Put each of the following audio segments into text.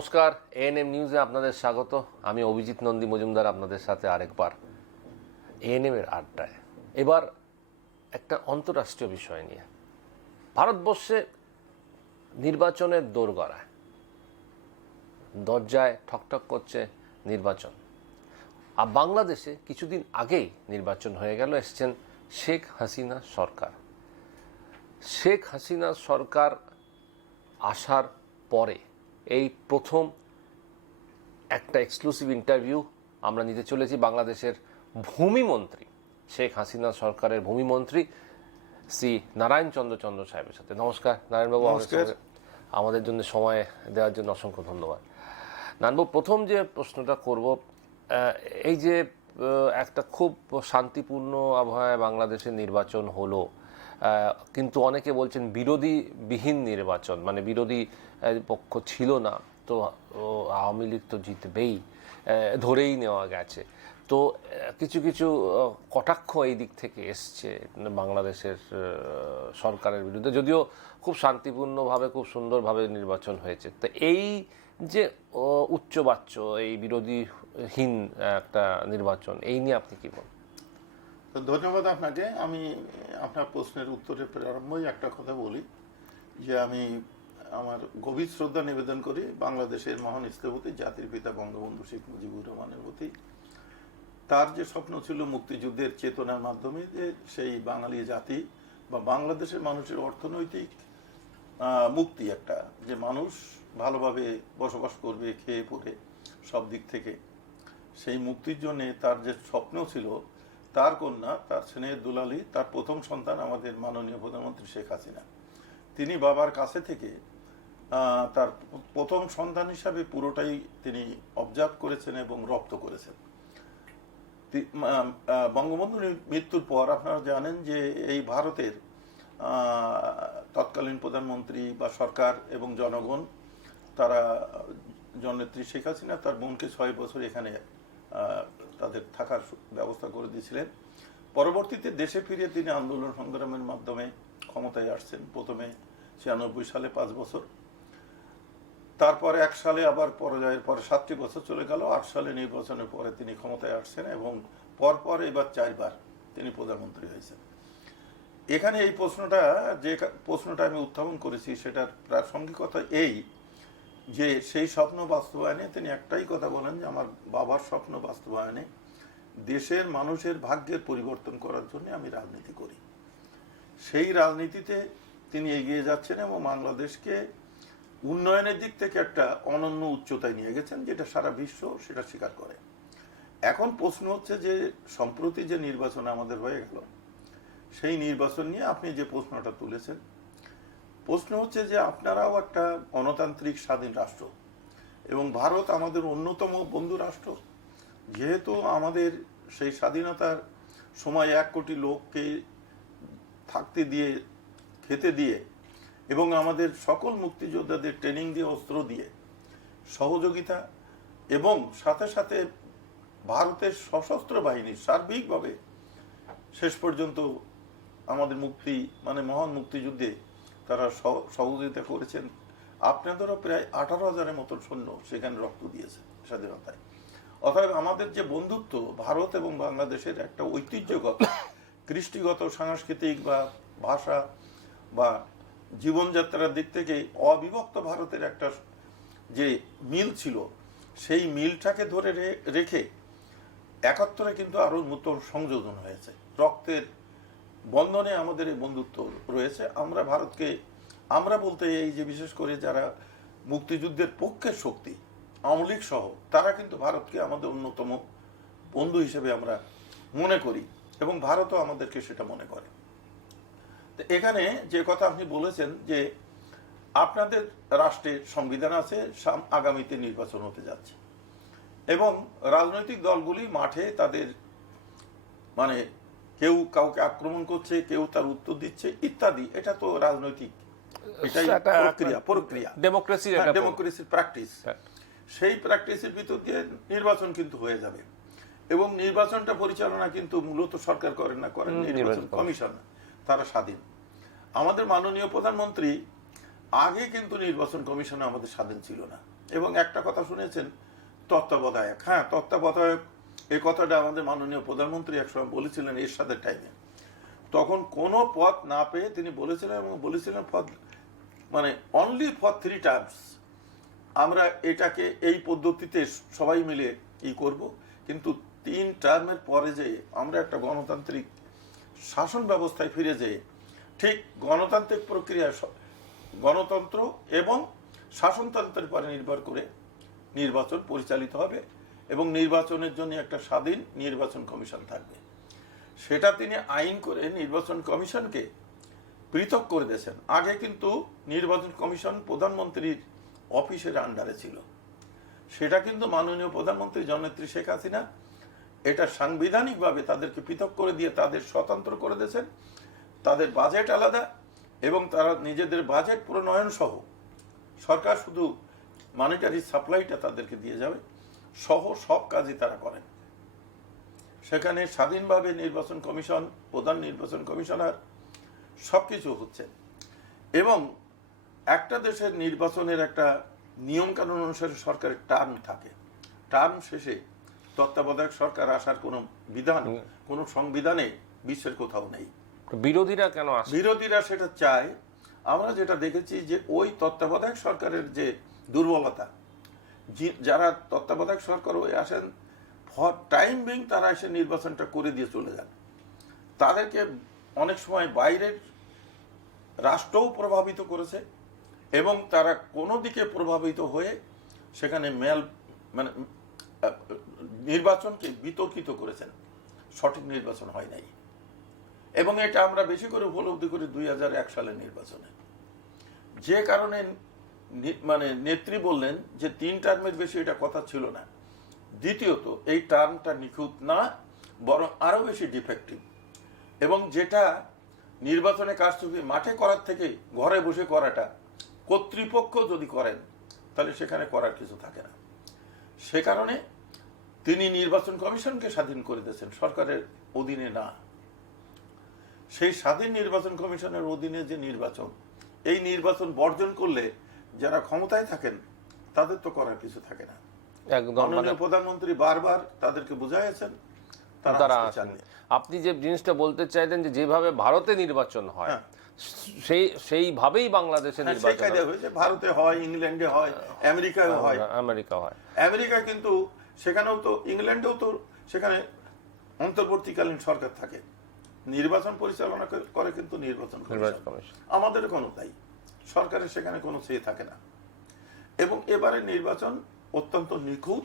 নমস্কার, এএনএম নিউজে আপনাদের স্বাগত। আমি অভিজিৎ নন্দী মজুমদার আপনাদের সাথে আরেকবার এএনএম এর আড্ডায়। এবার একটা আন্তর্রাষ্ট্রীয় বিষয় নিয়ে। ভারতবর্ষে নির্বাচনের দোরগড়ায়, দরজায় ঠকঠক করছে নির্বাচন। আর বাংলাদেশে কিছুদিন আগেই নির্বাচন হয়ে গেল, এসছেন শেখ হাসিনা সরকার। শেখ হাসিনা সরকার আসার পরে এই প্রথম একটা এক্সক্লুসিভ ইন্টারভিউ আমরা নিতে চলেছি বাংলাদেশের ভূমিমন্ত্রী, শেখ হাসিনা সরকারের ভূমিমন্ত্রী শ্রী নারায়ণ চন্দ্র সাহেবের সাথে। নমস্কার নারায়ণবাবু, আমাদের জন্য সময় দেওয়ার জন্য অসংখ্য ধন্যবাদ। নারায়ণবাবু, প্রথম যে প্রশ্নটা করব, এই যে একটা খুব শান্তিপূর্ণ আবহাওয়ায় বাংলাদেশের নির্বাচন হলো, কিন্তু অনেকে বলছেন বিরোধীবিহীন নির্বাচন, মানে বিরোধী পক্ষ ছিল না, তো আওয়ামী লীগ তো জিতবেই ধরেই নেওয়া গেছে। তো কিছু কিছু কটাক্ষ এই দিক থেকে এসছে বাংলাদেশের সরকারের বিরুদ্ধে, যদিও খুব শান্তিপূর্ণভাবে খুব সুন্দরভাবে নির্বাচন হয়েছে। তো এই যে উচ্চবাচ্য, এই বিরোধীহীন একটা নির্বাচন, এই নিয়ে আপনি কি বলেন? তো ধন্যবাদ আপনাকে। আমি আপনার প্রশ্নের উত্তরের প্রারম্ভই একটা কথা বলি যে আমি আমার গভীর শ্রদ্ধা নিবেদন করি বাংলাদেশের মহান স্থপতি জাতির পিতা বঙ্গবন্ধু শেখ মুজিবুর রহমানের প্রতি। তার যে স্বপ্ন ছিল মুক্তিযুদ্ধের চেতনার মাধ্যমে যে সেই বাঙালি জাতি বা বাংলাদেশের মানুষের অর্থনৈতিক মুক্তি, একটা যে মানুষ ভালোভাবে বসবাস করবে খেয়ে পরে সব দিক থেকে, সেই মুক্তির জন্যে তার যে স্বপ্ন ছিল, তার কন্যা, তার স্নেহের দুলালী, তার প্রথম সন্তান আমাদের মাননীয় প্রধানমন্ত্রী শেখ হাসিনা, তিনি বাবার কাছে থেকে তার প্রথম সন্তান হিসাবে পুরোটাই তিনি অবজার্ভ করেছেন এবং রপ্ত করেছেন। বঙ্গবন্ধুর মৃত্যুর পর আপনারা জানেন যে এই ভারতের তৎকালীন প্রধানমন্ত্রী বা সরকার এবং জনগণ, তারা জননেত্রী শেখ হাসিনা তার বোনকে 6 বছর এখানে তাদের থাকার ব্যবস্থা করে দিয়েছিলেন। পরবর্তীতে দেশে ফিরে তিনি আন্দোলন সংগ্রামের মাধ্যমে ক্ষমতায় আসছেন। প্রথমে 96 সালে 5 বছর, তারপরে 1 সালে আবার পরাজয়ের পরে 7টি বছর চলে গেল। 8 সালে নির্বাচনের পরে তিনি ক্ষমতায় আসছেন এবং পরপর এবার 4 বার তিনি প্রধানমন্ত্রী হয়েছেন। এখানে এই প্রশ্নটা আমি উত্থাপন করেছি, সেটার প্রাসঙ্গিকতা এই যে সেই স্বপ্ন বাস্তবায়নে তিনি একটাই কথা বলেন যে আমার বাবার স্বপ্ন বাস্তবায়নে দেশের মানুষের ভাগ্যের পরিবর্তন করার জন্য আমি রাজনীতি করি। সেই রাজনীতিতে তিনি এগিয়ে যাচ্ছেন এবং বাংলাদেশকে উন্নয়নের দিক থেকে একটা অনন্য উচ্চতায় নিয়ে গেছেন, যেটা সারা বিশ্ব সেটা স্বীকার করে। এখন প্রশ্ন হচ্ছে যে সম্প্রতি যে নির্বাচন আমাদের হয়ে গেল, সেই নির্বাচন নিয়ে আপনি যে প্রশ্নটা তুলেছেন, প্রশ্ন হচ্ছে যে আপনারাও একটা গণতান্ত্রিক স্বাধীন রাষ্ট্র এবং ভারত আমাদের অন্যতম বন্ধু রাষ্ট্র। যেহেতু আমাদের সেই স্বাধীনতার সময় 1 কোটি লোককে থাকতে দিয়ে, খেতে দিয়ে এবং আমাদের সকল মুক্তিযোদ্ধাদের ট্রেনিং দিয়ে, অস্ত্র দিয়ে সহযোগিতা, এবং সাথে সাথে ভারতের সশস্ত্র বাহিনী সার্বিকভাবে শেষ পর্যন্ত আমাদের মহান মুক্তিযুদ্ধে তারা সহযোগিতা করেছেন। আপনাদেরও প্রায় 18,000-এর মতো সৈন্য সেখানে রক্ত দিয়েছে স্বাধীনতায়। অতএব আমাদের যে বন্ধুত্ব ভারত এবং বাংলাদেশের একটা ঐতিহ্যগত, কৃষ্টিগত, সাংস্কৃতিক বা ভাষা বা জীবনযাত্রার দিক থেকে অবিভক্ত ভারতের একটা যে মিল ছিল, সেই মিলটাকে ধরে রেখে 71-এ কিন্তু আরো নতুন সংযোজন হয়েছে। রক্তের বন্ধনে আমাদের এই বন্ধুত্ব রয়েছে। আমরা বলতে এই যে বিশেষ করে যারা মুক্তিযুদ্ধের পক্ষের শক্তি, আওয়ামী লীগ সহ, তারা কিন্তু ভারতকে আমাদের অন্যতম বন্ধু হিসেবে আমরা মনে করি এবং ভারতও আমাদেরকে সেটা মনে করে। তো এখানে যে কথা আপনি বলেছেন যে আপনাদের রাষ্ট্রের সংবিধান আছে, আগামীতে নির্বাচন হতে যাচ্ছে এবং রাজনৈতিক দলগুলি মাঠে তাদের কেউ কাউকে আক্রমণ করছে, কেউ তার উত্তর দিচ্ছে ইত্যাদি। এটা তো রাজনৈতিক, এটাই প্রক্রিয়া, ডেমোক্রেসির প্র্যাকটিস। সেই প্র্যাকটিসের ভিতর দিয়ে নির্বাচন কিন্তু হয়ে যাবে এবং নির্বাচনটা পরিচালনা কিন্তু মূলত সরকার করেন না, করেন নির্বাচন কমিশন, তারা স্বাধীন। আমাদের মাননীয় প্রধানমন্ত্রী আগে কিন্তু নির্বাচন কমিশনে আমাদের স্বাধীন ছিল না, এবং একটা কথা শুনেছেন তত্ত্বাবধায়ক। হ্যাঁ, তত্ত্বাবধায়ক এই কথাটা আমাদের মাননীয় প্রধানমন্ত্রী একসময় বলেছিলেন এরশাদের টাইমে। তখন কোনো পদ না পেয়ে তিনি বলেছিলেন এবং বলেছিলেন পদ মানে অনলি ফর 3 টার্মস আমরা এটাকে এই পদ্ধতিতে সবাই মিলে করব, কিন্তু 3 টার্মের পরে যে আমরা একটা গণতান্ত্রিক শাসন ব্যবস্থায় ফিরে যেয়ে ঠিক গণতান্ত্রিক প্রক্রিয়া গণতন্ত্র এবং শাসনতন্ত্রের পরে নির্ভর করে নির্বাচন পরিচালিত হবে এবং নির্বাচনের জন্য একটা স্বাধীন নির্বাচন কমিশন থাকবে। সেটা তিনি আইন করে নির্বাচন কমিশনকে পৃথক করে দিয়েছেন। আগে কিন্তু নির্বাচন কমিশন প্রধানমন্ত্রীর অফিসের আন্ডারে ছিল, সেটা কিন্তু মাননীয় প্রধানমন্ত্রী জননেত্রী শেখ হাসিনা এটা সাংবিধানিকভাবে তাদেরকে পৃথক করে দিয়ে তাদের স্বতন্ত্র করে দিয়েছেন। তাদের বাজেট আলাদা এবং তারা নিজেদের বাজেট প্রণয়ন সহ সরকার শুধু মনিটারি সাপ্লাইটা তাদেরকে দিয়ে যাবে সহ সব কাজই তারা করেন। সেখানে স্বাধীনভাবে নির্বাচন কমিশন, প্রধান নির্বাচন কমিশনার সবকিছু হচ্ছে এবং একটা দেশের নির্বাচনের একটা নিয়ম কানুন অনুসারে সরকারের টার্ম থাকে। টার্ম শেষে তত্ত্বাবধায়ক সরকার আসার কোনো বিধান কোনো সংবিধানে বিশ্বের কোথাও নেই। বিরোধীরা কেন আসে? বিরোধীরা সেটা চায়। আমরা যেটা দেখেছি যে ওই তত্ত্বাবধায়ক সরকারের যে দুর্বলতা, যারা তত্ত্বাবধায়ক সরকার হয়ে আসেন ফর টাইম বিং তারা এসে নির্বাচনটা করে দিয়ে চলে যান। তাদেরকে অনেক সময় বাইরের রাষ্ট্রও প্রভাবিত করেছে এবং তারা কোনো দিকে প্রভাবিত হয়ে সেখানে মানে নির্বাচনকে বিতর্কিত করেছেন, সঠিক নির্বাচন হয় নাই। এবং এটা আমরা বেশি করে উপলব্ধি করি 2001 সালের নির্বাচনে, যে কারণে মানে নেত্রী বললেন যে 3 টার্মের বেশি এটা কথা ছিল না। দ্বিতীয়ত এই টার্মটা নিখুঁত না, বরং আরো বেশি ডিফেক্টিভ এবং যেটা নির্বাচনে কারচুপি মাঠে করার থেকে ঘরে বসে করাটা কর্তৃপক্ষ যদি করেন তাহলে সেখানে করার কিছু থাকে না। সে কারণে তিনি নির্বাচন কমিশনকে স্বাধীন করে দিয়েছেন, সরকারের অধীনে না। সেই স্বাধীন নির্বাচন কমিশনের অধীনে যে নির্বাচন, এই নির্বাচন বর্জন করলে যারা ক্ষমতায় থাকেন তাদের তো করার কিছু থাকে না। একদম মাননীয় প্রধানমন্ত্রী বারবার তাদেরকে বুঝাইছেন, তারা চাননি। আপনি যে জিনিসটা বলতে চাইলেন যে যেভাবে ভারতে নির্বাচন হয় সেইভাবেই বাংলাদেশে নির্বাচন হয়েছে। ভারতে হয়, ইংল্যান্ডে হয়, আমেরিকায় হয়। আমেরিকা কিন্তু সেখানেও তো, ইংল্যান্ডেও তো সেখানে অন্তর্বর্তীকালীন সরকার থাকে, নির্বাচন পরিচালনা করে কিন্তু নির্বাচন কমিশন। আমাদের কোনো তাই সরকারের সেখানে কোনো সে থাকে না। এবং এবারে নির্বাচন অত্যন্ত নিখুঁত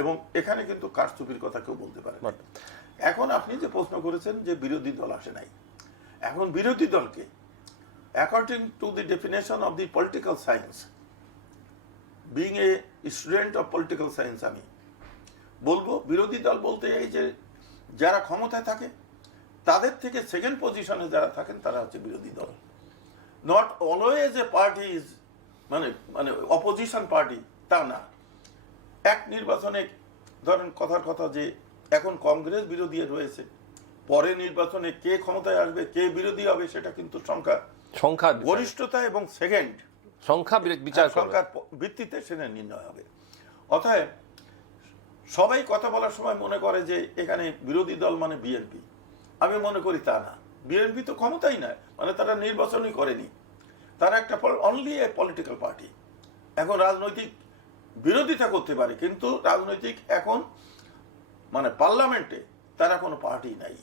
এবং এখানে কিন্তু কারচুপির কথা কেউ বলতে পারে না। এখন আপনি যে প্রশ্ন করেছেন যে বিরোধী দল আসে নাই, এখন বিরোধী দলকে according to the definition of the political science, being a student of political science, আমি বলবো বিরোধী দল বলতে এই যে যারা ক্ষমতায় থাকে তাদের থেকে সেকেন্ড পজিশনে যারা থাকেন তারা হচ্ছে বিরোধী দল। Not always a party is মানে মানে অপোজিশন পার্টি, তা না। এক নির্বাচনে ধরেন কথার কথা যে এখন কংগ্রেস বিরোধী রয়েছে, পরে নির্বাচনে কে ক্ষমতায় আসবে, কে বিরোধী হবে, সেটা কিন্তু সংখ্যা গরিষ্ঠতা এবং সংখ্যার ভিত্তিতে সেটা নির্ণয় হবে। অতএব সবাই কথা বলার সময় মনে করে যে এখানে বিরোধী দল মানে বিএনপি। আমি মনে করি তা না। বিএনপি তো ক্ষমতাই না, মানে তারা নির্বাচনই করেনি, তারা একটা অনলি এ পলিটিক্যাল পার্টি। এখন রাজনৈতিক বিরোধিতা করতে পারে কিন্তু রাজনৈতিক এখন মানে পার্লামেন্টে তারা কোনো পার্টি নাই।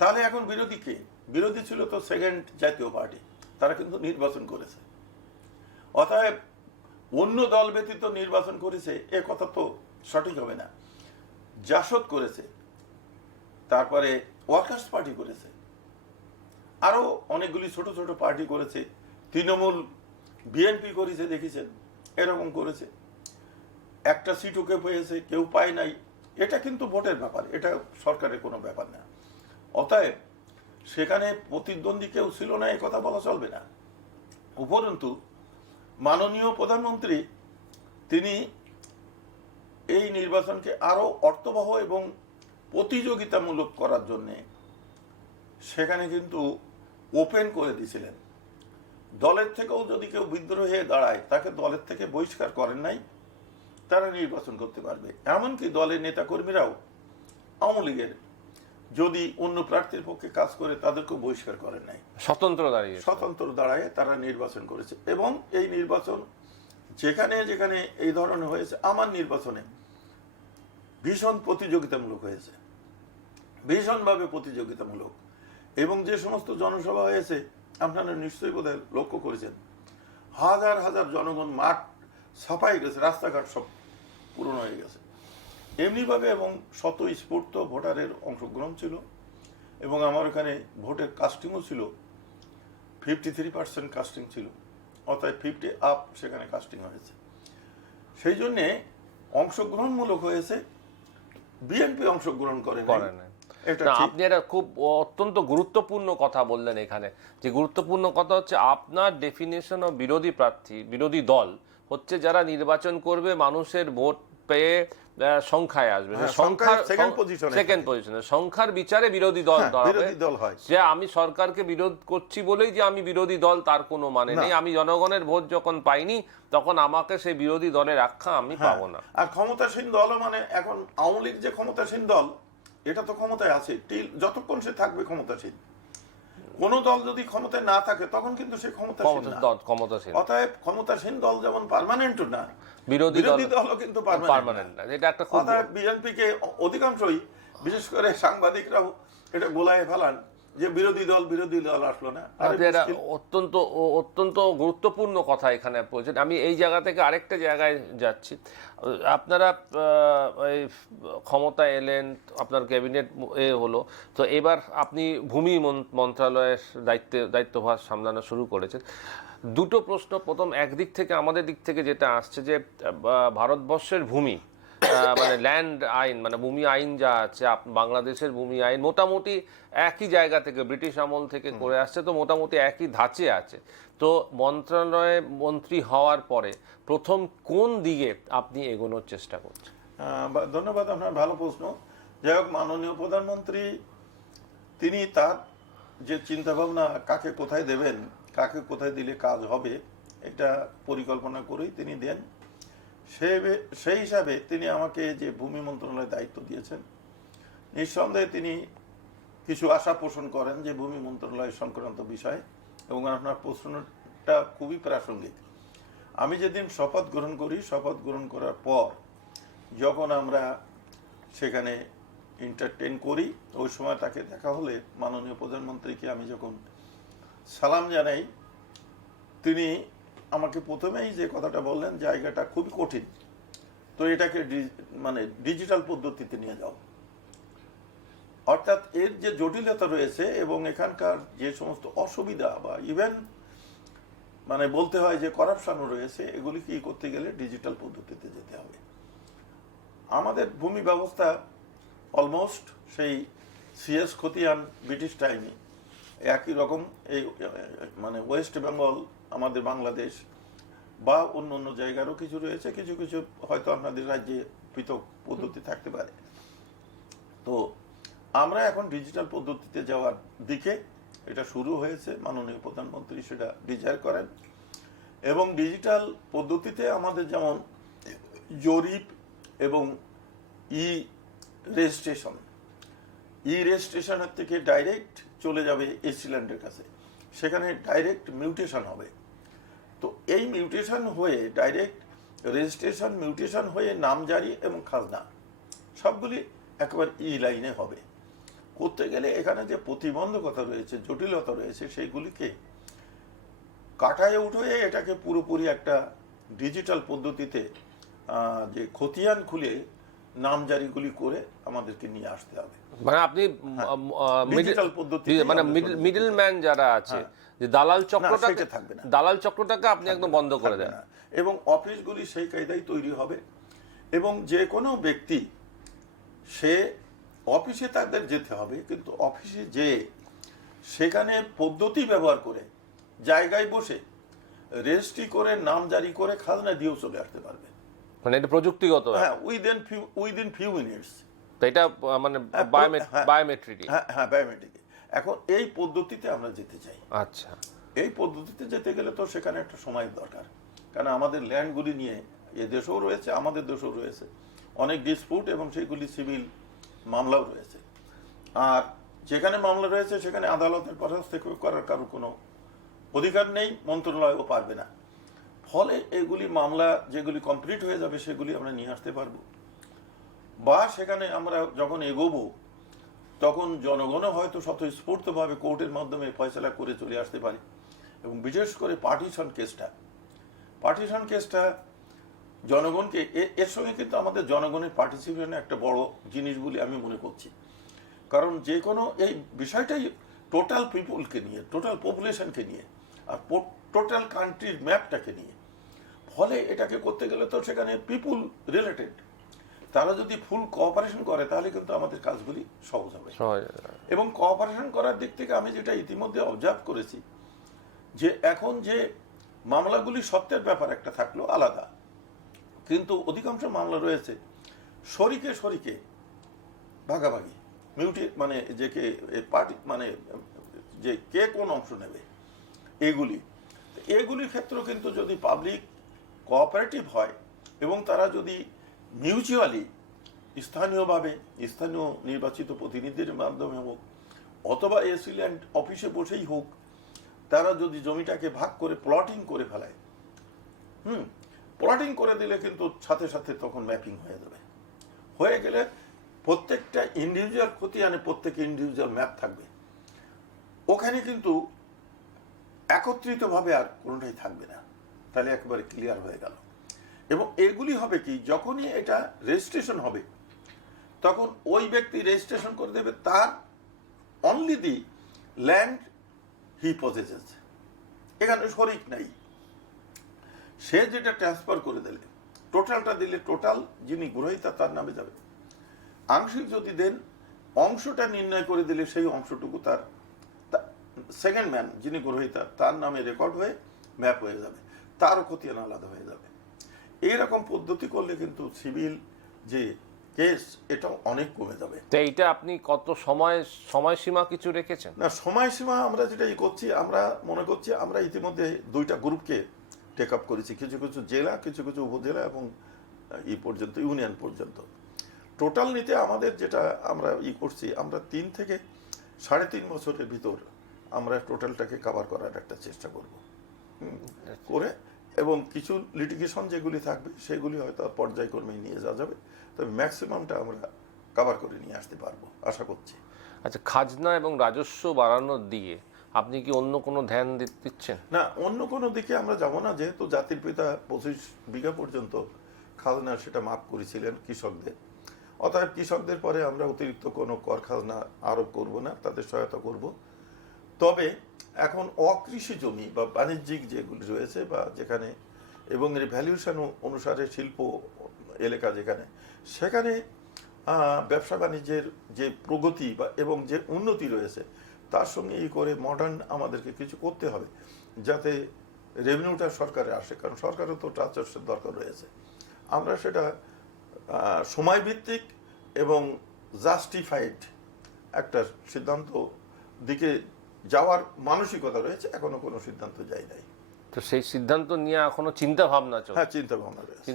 তাহলে এখন বিরোধী কে? বিরোধী ছিল তো সেকেন্ড জাতীয় পার্টি, তারা কিন্তু নির্বাচন করেছে। অতএব অন্য দল ব্যতীত নির্বাচন করেছে এ কথা তো সঠিক হবে না। জাসদ করেছে, তারপরে ওয়ার্কার্স পার্টি করেছে, আরো অনেকগুলি ছোট ছোট পার্টি করেছে, তৃণমূল, বিএনপি করেছে, দেখেছেন এরকম করেছে। একটা সিটও কেউ পেয়েছে, কেউ পায় নাই। এটা কিন্তু ভোটের ব্যাপার, এটা সরকারের কোনো ব্যাপার না। অতএব সেখানে প্রতিদ্বন্দ্বী কেউ ছিল না এ কথা বলা চলবে না। উপরন্তু মাননীয় প্রধানমন্ত্রী তিনি এই নির্বাচনকে আরো অর্থবহ এবং প্রতিযোগিতামূলক করার জন্যে সেখানে কিন্তু ওপেন করে দিয়েছিলেন। দলের থেকেও যদি কেউ বিদ্রোহ হয়ে দাঁড়ায় তাকে দলের থেকে বহিষ্কার করেন নাই, তারা নির্বাচন করতে পারবে। এমনকি দলের নেতাকর্মীরাও আওয়ামী লীগের যদি অন্য প্রার্থীর পক্ষে কাজ করে তাদেরকেও বহিষ্কার করেন নাই, স্বতন্ত্র দাঁড়ায় তারা নির্বাচন করেছে। এবং এই নির্বাচন যেখানে যেখানে এই ধরনের হয়েছে, আমার নির্বাচনে ভীষণ প্রতিযোগিতামূলক হয়েছে, ভীষণভাবে প্রতিযোগিতামূলক। এবং যে সমস্ত জনসভা হয়েছে আপনারা নিশ্চয়ই বোধহয় লক্ষ্য করেছেন, হাজার হাজার জনগণ মাঠ ছাপাই গেছে, রাস্তাঘাট সব পূরণ হয়ে গেছে এমনিভাবে। এবং স্বতঃস্ফূর্ত ভোটারের অংশগ্রহণ ছিল। এবং আমার ওখানে ভোটের কাস্টিংও ছিল, 53% কাস্টিং ছিল, অর্থাৎ 50 আপ সেখানে কাস্টিং হয়েছে। সেই জন্যে অংশগ্রহণমূলক হয়েছে। বিএনপি অংশগ্রহণ করে না। আপনি একটা খুব অত্যন্ত গুরুত্বপূর্ণ কথা বললেন এখানে, যে গুরুত্বপূর্ণ কথা হচ্ছে আপনার ডেফিনেশন অফ বিরোধী প্রার্থী, বিরোধী দল হচ্ছে যারা নির্বাচন করবে, মানুষের ভোট পেয়ে সংখ্যায় আসবে, সেকেন্ড পজিশনে, সংখ্যার বিচারে বিরোধী দল হয়। যে আমি সরকারকে বিরোধ করছি বলেই যে আমি বিরোধী দল তার কোনো মানে নেই। আমি জনগণের ভোট যখন পাইনি তখন আমাকে সেই বিরোধী দলের আখ্যা আমি পাবো না। আর ক্ষমতাসীন দল মানে এখন আওয়ামী লীগ যে ক্ষমতাসীন দল, এটা তো ক্ষমতায় আছে যতক্ষণ সে থাকবে ক্ষমতাসীন। কোন দল যদি ক্ষমতায় না থাকে তখন কিন্তু সে ক্ষমতাসীন। অতএব ক্ষমতাসীন দল যেমন পার্মানেন্ট না, বিরোধী দলও কিন্তু পার্মানেন্ট না। এটা একটা কথা। বিএনপিকে অধিকাংশই, বিশেষ করে সাংবাদিকরাও এটা গোলায় ফেলান যে বিরোধী দল আসলো না। অত্যন্ত অত্যন্ত গুরুত্বপূর্ণ কথা এখানে বলছেন। আমি এই জায়গা থেকে আরেকটা জায়গায় যাচ্ছি। আপনারা ক্ষমতায় এলেন, আপনার ক্যাবিনেট হলো, তো এবার আপনি ভূমি মন্ত্রণালয়ের দায়িত্বভার সামলানো শুরু করেছেন। দুটো প্রশ্ন। প্রথম, একদিক থেকে আমাদের দিক থেকে যেটা আসছে যে ভারতবর্ষের ভূমি মানে ল্যান্ড আইন, মানে ভূমি আইন যা আছে, বাংলাদেশের ভূমি আইন মোটামুটি একই জায়গা থেকে, ব্রিটিশ আমল থেকে করে আসছে, তো মোটামুটি একই ধাঁচে আছে। তো মন্ত্রণালয়ে মন্ত্রী হওয়ার পরে প্রথম কোন দিকে আপনি এগোনোর চেষ্টা করছেন? ধন্যবাদ, আপনার ভালো প্রশ্ন। যাই হোক, মাননীয় প্রধানমন্ত্রী তিনি তার যে চিন্তাভাবনা, কাকে কোথায় দেবেন, কাকে কোথায় দিলে কাজ হবে, এটা পরিকল্পনা করেই তিনি দেন। সেই হিসাবে তিনি আমাকে যে ভূমি মন্ত্রণালয়ের দায়িত্ব দিয়েছেন, নিঃসন্দেহে তিনি কিছু আশা পোষণ করেন যে ভূমি মন্ত্রণালয় সংক্রান্ত বিষয়। এবং আপনার প্রশ্নটা খুবই প্রাসঙ্গিক। আমি যেদিন শপথ গ্রহণ করি, শপথ গ্রহণ করার পর যখন আমরা সেখানে এন্টারটেইন করি, ওই সময় তাকে দেখা হলে, মাননীয় প্রধানমন্ত্রীকে আমি যখন সালাম জানাই, তিনি আমাকে প্রথমেই যে কথাটা বললেন, জায়গাটা খুবই কঠিন, তো এটাকে মানে ডিজিটাল পদ্ধতিতে নিয়ে যাও। অর্থাৎ এর যে জটিলতা রয়েছে এবং এখানকার যে সমস্ত অসুবিধা বা ইভেন মানে বলতে হয় যে করাপশনও রয়েছে, এগুলি কি করতে গেলে ডিজিটাল পদ্ধতিতে যেতে হবে। আমাদের ভূমি ব্যবস্থা অলমোস্ট সেই সিএস খতিয়ান ব্রিটিশ টাইমে একই রকম। এই মানে ওয়েস্ট বেঙ্গল, আমাদের বাংলাদেশ বা অন্য অন্য জায়গারও কিছু রয়েছে, কিছু কিছু হয়তো আপনাদের রাজ্যে পৃথক পদ্ধতি থাকতে পারে। তো আমরা এখন ডিজিটাল পদ্ধতিতে যাওয়ার দিকে এটা শুরু হয়েছে। মাননীয় প্রধানমন্ত্রী সেটা ডিজায়ার করেন। এবং ডিজিটাল পদ্ধতিতে আমাদের যেমন জরিপ এবং রেজিস্ট্রেশনের থেকে ডাইরেক্ট চলে যাবে এসিল্যান্ডের কাছে, সেখানে ডাইরেক্ট মিউটেশন হবে। তো এই মিউটেশন হয়ে ডাইরেক্ট রেজিস্ট্রেশন, মিউটেশন হয়ে নামজারি এবং খাজনা সবগুলি একেবারে লাইনে হবে। করতে গেলে এখানে যে প্রতিবন্ধকতা রয়েছে, জটিলতা রয়েছে, সেইগুলিকে কাটায় উঠে এটাকে পুরোপুরি একটা ডিজিটাল পদ্ধতিতে যে খতিয়ান খুলে নামজারিগুলি করে আমাদেরকে নিয়ে আসতে হবে। মানে আপনি ডিজিটাল পদ্ধতি, মানে মিডলম্যান যারা আছে, যে দালাল চক্রটাকে থাকবে না, দালাল চক্রটাকে আপনি একদম বন্ধ করে দেন। এবং অফিসগুলি সেই কায়দায় তৈরি হবে। এবং যে কোনো ব্যক্তি সে অফিসে তাদের যেতে হবে, কিন্তু অফিসে যে সেখানে পদ্ধতি ব্যবহার করে জায়গায় বসে রেজিস্ট্রি করে নাম জারি করে খাজনা দিয়েও চলে আসতে পারবে। মানে এটা প্রযুক্তিগত, হ্যাঁ, উইদিন ফিউ মিনিটস। তো এটা মানে বায়োমেট্রিক। হ্যাঁ, বায়োমেট্রিক। এখন এই পদ্ধতিতে আমরা যেতে চাই। আচ্ছা, এই পদ্ধতিতে যেতে গেলে তো সেখানে একটা সময়ের দরকার, কারণ আমাদের ল্যান্ডগুলি নিয়ে এ দেশেও রয়েছে, আমাদের দেশেও রয়েছে অনেক ডিসপুট, এবং সেইগুলি সিভিল মামলাও রয়েছে। আর যেখানে মামলা রয়েছে সেখানে আদালতের হস্তক্ষেপ করার কারো কোনো অধিকার নেই, মন্ত্রণালয়ও পারবে না। ফলে এগুলি মামলা যেগুলি কমপ্লিট হয়ে যাবে সেগুলি আমরা নিয়ে আসতে পারবো, বা সেখানে আমরা যখন এগোবো তখন জনগণও হয়তো স্বতঃস্ফূর্তভাবে কোর্টের মাধ্যমে ফয়সালা করে চলে আসতে পারে। এবং বিশেষ করে পার্টিশন কেসটা জনগণকে, এর সঙ্গে কিন্তু আমাদের জনগণের পার্টিসিপেশন একটা বড় জিনিস বলে আমি মনে করছি। কারণ যে কোনো এই বিষয়টাই টোটাল পিপুলকে নিয়ে, টোটাল পপুলেশনকে নিয়ে, আর টোটাল কান্ট্রির ম্যাপটাকে নিয়ে। ফলে এটাকে করতে গেলে তো সেখানে পিপুল রিলেটেড, তারা যদি ফুল কোঅপারেশন করে তাহলে কিন্তু আমাদের কাজগুলি সহজ হবে। এবং কোঅপারেশন করার দিক থেকে আমি যেটা ইতিমধ্যে অবজার্ভ করেছি, যে এখন যে মামলাগুলি সত্যের ব্যাপার একটা থাকলো আলাদা, কিন্তু অধিকাংশ মামলা রয়েছে শরিকে ভাগাভাগি, মানে যে কে পার্টি, মানে যে কে কোন অংশ নেবে, এগুলির ক্ষেত্রেও কিন্তু যদি পাবলিক কোঅপারেটিভ হয় এবং তারা যদি মিউচুয়ালি স্থানীয়ভাবে স্থানীয় নির্বাচিত প্রতিনিধির মাধ্যমে হোক অথবা এসি ল্যান্ড অফিসে বসেই হোক, তারা যদি জমিটাকে ভাগ করে প্লটিং করে ফেলায়, প্লটিং করে দিলে কিন্তু সাথে সাথে তখন ম্যাপিং হয়ে যাবে। হয়ে গেলে প্রত্যেকটা ইন্ডিভিজুয়াল খতিয়ানে প্রত্যেকে ইন্ডিভিজুয়াল ম্যাপ থাকবে, ওখানে কিন্তু একত্রিতভাবে আর কোনোটাই থাকবে না, তাহলে একেবারে ক্লিয়ার হয়ে গেল। এবং এগুলি হবে কি, যখনই এটা রেজিস্ট্রেশন হবে তখন ওই ব্যক্তি রেজিস্ট্রেশন করে দেবে তার only the land he possesses, এখানে শরিক নাই। সে যেটা ট্রান্সফার করে দিলে, টোটালটা দিলে টোটাল যিনি গ্রহীতা তার নামে যাবে। আংশিক যদি দেন, অংশটা নির্ণয় করে দিলে সেই অংশটুকু তার সেকেন্ড ম্যান যিনি গ্রহীতা তার নামে রেকর্ড হয়ে ম্যাপ হয়ে যাবে, তারও খতিয়ান আলাদা হয়ে যাবে। এইরকম পদ্ধতি করলে কিন্তু সিভিল যে কেস এটা অনেক কমে যাবে। তো এইটা আপনি কত সময়সীমা কিছু রেখেছেন? না, সময়সীমা আমরা যেটা করছি, আমরা মনে করছি আমরা ইতিমধ্যে 2টা গ্রুপকে টেক আপ করেছি, কিছু কিছু জেলা, কিছু কিছু উপজেলা এবং পর্যন্ত ইউনিয়ন পর্যন্ত। টোটাল নিতে আমাদের যেটা আমরা করছি, আমরা 3 থেকে 3.5 বছরের ভিতর আমরা টোটালটাকে কভার করার একটা চেষ্টা করব করে, এবং কিছু লিটিগেশন যেগুলি থাকবে সেগুলি হয়তো পর্যায়ক্রমে নিয়ে যাওয়া যাবে, তবে ম্যাক্সিমামটা আমরা কভার করে নিয়ে আসতে পারবো আশা করছি। আচ্ছা, খাজনা এবং রাজস্ব বাড়ানোর দিকে আপনি কি অন্য কোনো ধ্যান দিচ্ছেন? না, অন্য কোনো দিকে আমরা যাব না, যেহেতু জাতির পিতা 25 বিঘা পর্যন্ত খাজনা সেটা মাফ করেছিলেন কৃষকদের, অতএব কৃষকদের পরে আমরা অতিরিক্ত কোনো কর খাজনা আরোপ করব না, তাদের সহায়তা করব। তবে এখন অকৃষি জমি বা বাণিজ্যিক যেগুলি রয়েছে বা যেখানে, এবং এর ভ্যালুয়েশন অনুসারে শিল্প এলাকা যেখানে, সেখানে ব্যবসা বাণিজ্যের যে প্রগতি বা এবং যে উন্নতি রয়েছে তার সঙ্গে করে মডার্ন আমাদেরকে কিছু করতে হবে, যাতে রেভিনিউটা সরকারে আসে, কারণ সরকারও তো রাজস্বের দরকার রয়েছে। আমরা সেটা সময়ভিত্তিক এবং জাস্টিফাইড একটা সিদ্ধান্ত দিকে যাওয়ার মানসিকতা রয়েছে, এখনো কোনো সিদ্ধান্ত যাই নাই। তো সেই সিদ্ধান্ত নিয়ে এখনো চিন্তা ভাবনা চলছে? হ্যাঁ, চিন্তা ভাবনা রয়েছে।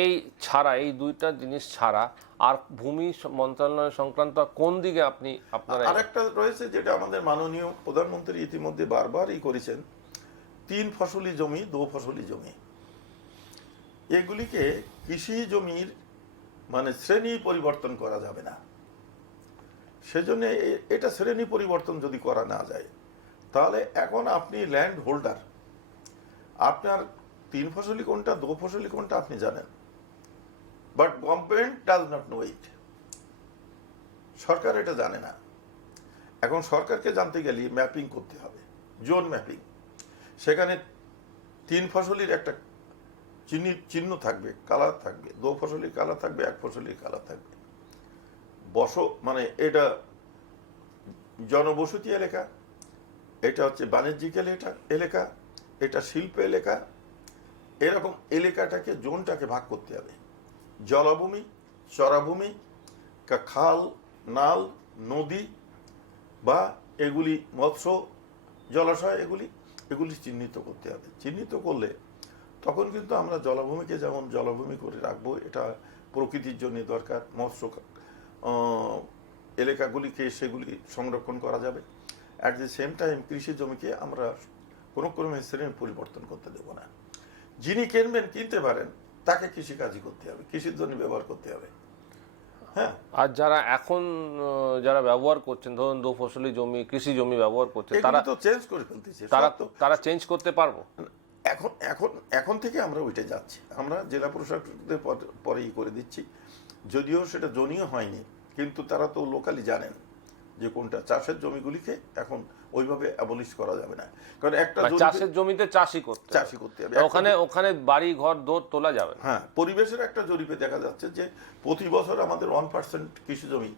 এই ছাড়া, এই 2টা জিনিস ছাড়া আর ভূমি মন্ত্রণালয় সংক্রান্ত কোন দিকে আপনি আপনারা? আরেকটা রয়েছে যেটা আমাদের মাননীয় প্রধানমন্ত্রী ইতিমধ্যে বারবারই করেছেন, 3 ফসলি জমি 2 ফসলি জমি, এগুলিকে কৃষি জমির মানে শ্রেণী পরিবর্তন করা যাবে না। সেজন্য এটা শ্রেণী পরিবর্তন যদি করা না যায়, তাহলে এখন আপনি ল্যান্ড হোল্ডার, আপনার 3 ফসলি কোনটা 2 ফসলি কোনটা আপনি জানেন, but government does not know it, সরকার এটা জানে না। এখন সরকারকে জানতে গেলে ম্যাপিং করতে হবে, জোন ম্যাপিং, সেখানে 3 ফসলির একটা চিহ্ন থাকবে, কালার থাকবে, 2 ফসলির কালার থাকবে, 1 ফসলির কালার থাকবে। মানে এটা জনবসতি এলাকা, এটা হচ্ছে বাণিজ্যিক এলাকা, এটা শিল্প এলাকা, এরকম এলাকাটাকে জোনটাকে ভাগ করতে হবে। জলাভূমি, চরাভূমি, খাল, নাল, নদী বা এগুলি মৎস্য জলাশয় এগুলি চিহ্নিত করতে হবে। চিহ্নিত করলে তখন কিন্তু আমরা জলাভূমিকে যেমন জলাভূমি করে রাখবো, এটা প্রকৃতির জন্য দরকার, মৎস্য এলাকাগুলিকে সেগুলি সংরক্ষণ করা যাবে। অ্যাট দি সেম টাইম কৃষি জমিকে আমরা কোনো ক্রমে শ্রেণী পরিবর্তন করতে দেব না। যিনি কিনতে পারেন তাকে কৃষিকাজই করতে হবে, কৃষির জন্য ব্যবহার করতে হবে। হ্যাঁ, আর যারা এখন যারা ব্যবহার করছেন, ধরুন দু ফসলি জমি, কৃষি জমি ব্যবহার করছেন, তারা তো চেঞ্জ করে ফেলতেছে। তারা চেঞ্জ করতে পারবো? এখন এখন এখন থেকে আমরা ওইটা যাচ্ছি, আমরা জেলা প্রশাসকদের পরেই করে দিচ্ছি। যদিও সেটা জনীয় হয়নি, কিন্তু তারা তো লোকালি জানেন যে কোনটা চাষের জমিগুলিকে এখন ওইভাবে অ্যাবলিশ করা যাবে না, কারণ একটা চাষের জমিতে চাষই করতে হবে, ওখানে বাড়ি ঘর দৌড় তোলা যাবে। হ্যাঁ, পরিবেশের একটা জরিপে দেখা যাচ্ছে যে প্রতি বছর আমাদের 1% কৃষি জমি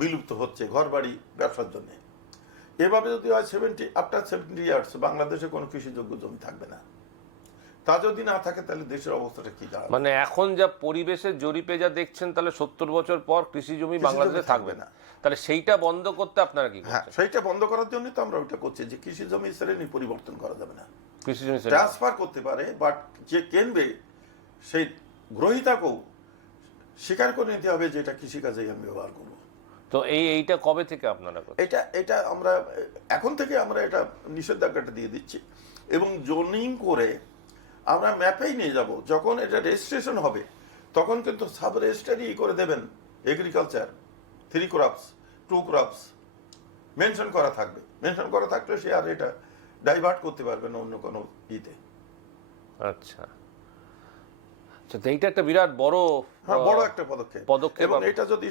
বিলুপ্ত হচ্ছে ঘর বাড়ি ব্যবসার জন্য। এভাবে যদি হয় আফটার 70 ইয়ার্স বাংলাদেশে কোনো কৃষিযোগ্য জমি থাকবে না। তা যদি না থাকে তাহলে দেশের অবস্থাটা কি দাঁড়াবে? মানে এখন যা পরিবেশের জরিপে যা দেখছেন, তাহলে 70 বছর পর কৃষি জমি বাংলাদেশে থাকবে না। তাহলে সেইটা বন্ধ করতে আপনারা কি করছেন? হ্যাঁ, সেইটা বন্ধ করার জন্য তো আমরা ওইটা করছি যে কৃষি জমি শ্রেণী পরিবর্তন করা যাবে না, কৃষি জমি ট্রান্সফার করতে পারে, বাট যে কিনবে সেই গ্রহীতাকেও স্বীকার করে নিতে হবে যে এটা কৃষিকাজেই আমি ব্যবহার করবো। তো এইটা কবে থেকে আপনারা করছেন? এটা আমরা এখন থেকে আমরা এটা নিষেধাজ্ঞাটা দিয়ে দিচ্ছি, এবং জোনিং করে আমরা ম্যাপেই নিয়ে যাব। যখন এটা রেজিস্ট্রেশন হবে তখন কিন্তু সাব রেজিস্ট্রারি করে দেবেন, এগ্রিকালচার 3 crops 2 crops মেনশন করা থাকবে। মেনশন করা থাকলে সে আর এটা ডাইভার্ট করতে পারবে না অন্য কোনো ইতে। আচ্ছা, তো এইটা একটা বিরাট বড় একটা পদক্ষেপ, এবং এটা যদি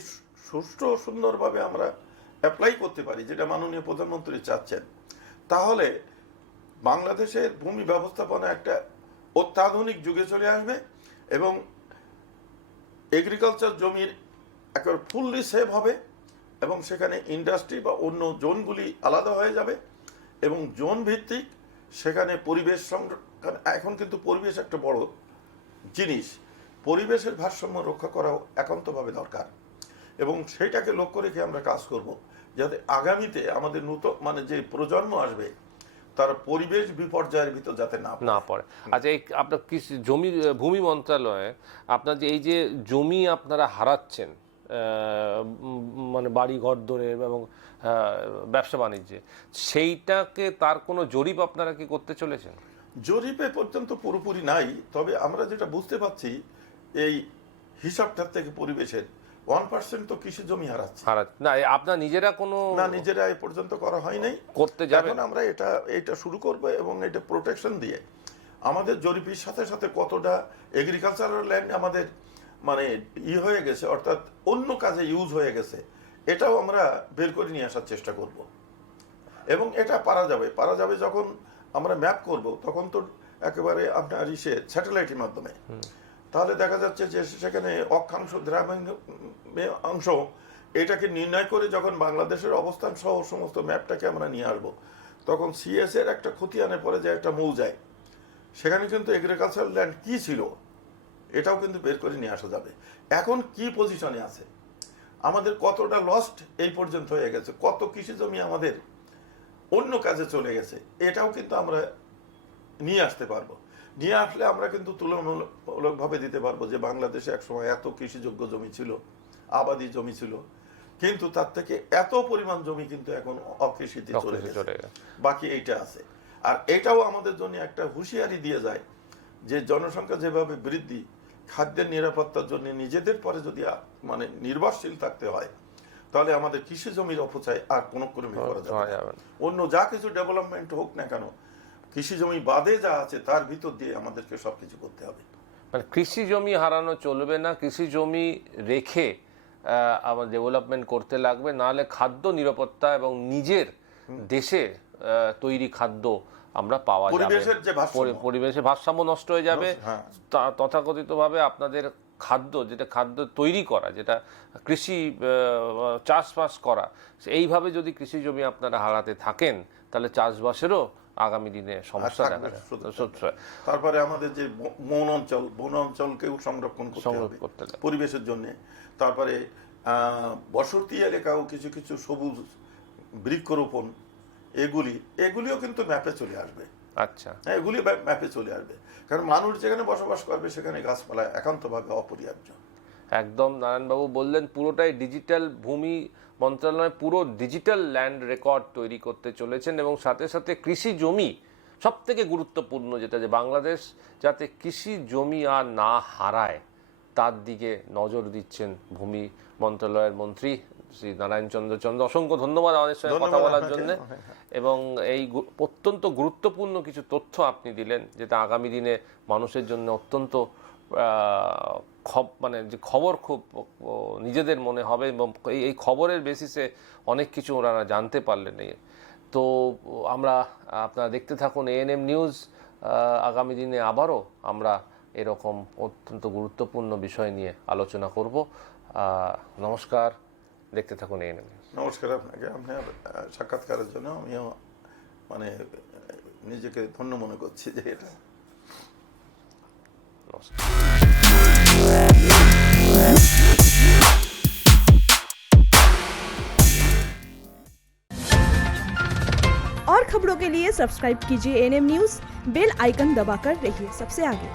সুষ্ঠু সুন্দরভাবে আমরা অ্যাপ্লাই করতে পারি, যেটা মাননীয় প্রধানমন্ত্রী চাচ্ছেন, তাহলে বাংলাদেশের ভূমি ব্যবস্থাপনা একটা অত্যাধুনিক যুগে চলে আসবে, এবং এগ্রিকালচার জমির একেবারে ফুললি সেভ হবে, এবং সেখানে ইন্ডাস্ট্রি বা অন্য জোনগুলি আলাদা হয়ে যাবে, এবং জোন ভিত্তিক সেখানে পরিবেশ সংরক্ষণ। এখন কিন্তু পরিবেশ একটা বড় জিনিস, পরিবেশের ভারসাম্য রক্ষা করাও একান্তভাবে দরকার, এবং সেইটাকে লক্ষ্য রেখে আমরা কাজ করব, যাতে আগামীতে আমাদের নতুন যে প্রজন্ম আসবে তারা পরিবেশ বিপর্যয়ের ভিতর যাতে না পড়ে। আচ্ছা, এই আপনার ভূমি মন্ত্রণালয়ে আপনার যে এই যে জমি আপনারা হারাচ্ছেন, মানে বাড়ি ঘর ধরে এবং ব্যবসা বাণিজ্যে, সেইটাকে তার কোনো জরিপ আপনারা কি করতে চলেছেন? জরিপে পর্যন্ত পুরোপুরি নাই, তবে আমরা যেটা বুঝতে পারছি এই হিসাবটার থেকে পরিবেশের 1% তো কৃষি জমি হারাচ্ছে না। আপনার নিজেরা নিজেরা এই পর্যন্ত করা হয় নাই, করতে যাবেন। এখন আমরা এটা শুরু করব, এবং এটা প্রোটেকশন দিয়ে আমাদের জরিপের সাথে সাথে কতটা এগ্রিকালচারাল ল্যান্ড আমাদের হয়ে গেছে, অর্থাৎ অন্য কাজে ইউজ হয়ে গেছে, এটাও আমরা বের করে নিয়ে আসার চেষ্টা করব। এবং এটা পারা যাবে যখন আমরা ম্যাপ করব, তখন তো একেবারে আপনার স্যাটেলাইটের মাধ্যমে, তাহলে দেখা যাচ্ছে যে সেখানে অক্ষাংশ অংশ এটাকে নির্ণয় করে যখন বাংলাদেশের অবস্থান সহ সমস্ত ম্যাপটাকে আমরা নিয়ে আসবো, তখন সিএস এর একটা খতিয়ানে পরে যে একটা মৌজায়, সেখানে কিন্তু এগ্রিকালচারাল ল্যান্ড কি ছিল এটাও কিন্তু বের করে নিয়ে আসা যাবে। এখন কি পজিশনে আছে, আমাদের কতটা লস্ট এই পর্যন্ত হয়ে গেছে, কত কৃষি জমি আমাদের অন্য কাজে চলে গেছে, এটাও কিন্তু আমরা নিয়ে আসতে পারবো। নিয়ে আসলে আমরা কিন্তু তুলনামূলকভাবে দিতে পারবো যে বাংলাদেশে একসময় এত কৃষিযোগ্য জমি ছিল, আবাদি জমি ছিল, কিন্তু তার থেকে এত পরিমাণ জমি কিন্তু এখন অকৃষিতে চলে গেছে, বাকি এইটা আছে। আর এটাও আমাদের জন্য একটা হুঁশিয়ারি দিয়ে যায় যে জনসংখ্যা যেভাবে বৃদ্ধি, খাদ্যের নিরাপত্তার জন্য নিজেদের পরে যদি নির্ভরশীল থাকতে হয়, তাহলে আমাদের কৃষি জমির অপচয় আর কোনো ক্রমে করা যাবে না। অন্য যা কিছু ডেভেলপমেন্ট হোক না কেন, কৃষি জমি বাদে যা আছে তার ভিতর দিয়ে আমাদেরকে সবকিছু করতে হবে। মানে কৃষি জমি হারানো চলবে না, কৃষি জমি রেখে আমার ডেভেলপমেন্ট করতে লাগবে, নাহলে খাদ্য নিরাপত্তা এবং নিজের দেশে তৈরি খাদ্য আমরা পাওয়া যাবে, পরিবেশের ভারসাম্য নষ্ট হয়ে যাবে। তথাকথিতভাবে আপনাদের যেটা খাদ্য তৈরি করা, যেটা কৃষি চাষবাস করা, এইভাবে যদি কৃষি জমি আপনারা হারাতে থাকেন, তাহলে চাষবাসেরও আগামী দিনে সমস্যা দেখা যায়। তারপরে আমাদের যে বন অঞ্চলকেও সংরক্ষণ করতে হবে পরিবেশের জন্য। তারপরে বসতি এলাকাও কিছু কিছু সবুজ বৃক্ষরোপণ, এগুলিও কিন্তু ম্যাপে চলে আসবে। আচ্ছা, হ্যাঁ, এগুলি ম্যাপে চলে আসবে, কারণ মানুষ যেখানে বসবাস করবে সেখানে গাছপালা একান্তভাবে অপরিহার্য। একদম নারায়ণবাবু বললেন পুরোটাই ডিজিটাল, ভূমি মন্ত্রণালয় পুরো ডিজিটাল ল্যান্ড রেকর্ড তৈরি করতে চলেছেন, এবং সাথে সাথে কৃষি জমি সব থেকে গুরুত্বপূর্ণ যেটা, যে বাংলাদেশ যাতে কৃষি জমি আর না হারায় তার দিকে নজর দিচ্ছেন ভূমি মন্ত্রণালয়ের মন্ত্রী শ্রী নারায়ণ চন্দ্র। অসংখ্য ধন্যবাদ আমাদের সঙ্গে কথা ধন্যবাদ বলার আপনাকে। জন্য, এবং এই অত্যন্ত গুরুত্বপূর্ণ কিছু তথ্য আপনি দিলেন, যেটা আগামী দিনে মানুষের জন্য অত্যন্ত মানে যে খবর খুব নিজেদের মনে হবে, এবং এই খবরের বেসিসে অনেক কিছু ওনারা জানতে পারলেন। তো আমরা, আপনারা দেখতে থাকুন এএনএম নিউজ। আগামী দিনে আবারও আমরা এরকম অত্যন্ত গুরুত্বপূর্ণ বিষয় নিয়ে আলোচনা করব। নমস্কার, দেখতে থাকুন এএনএম নিউজ। নমস্কার আপনাকে, আপনার সাক্ষাৎকারের জন্য আমিও মানে নিজেকে ধন্য মনে করছি যে এটা। নমস্কার। और खबरों के लिए सब्सक्राइब कीजिए एएनएम न्यूज़, बेल आइकन दबाकर रहिए सबसे आगे।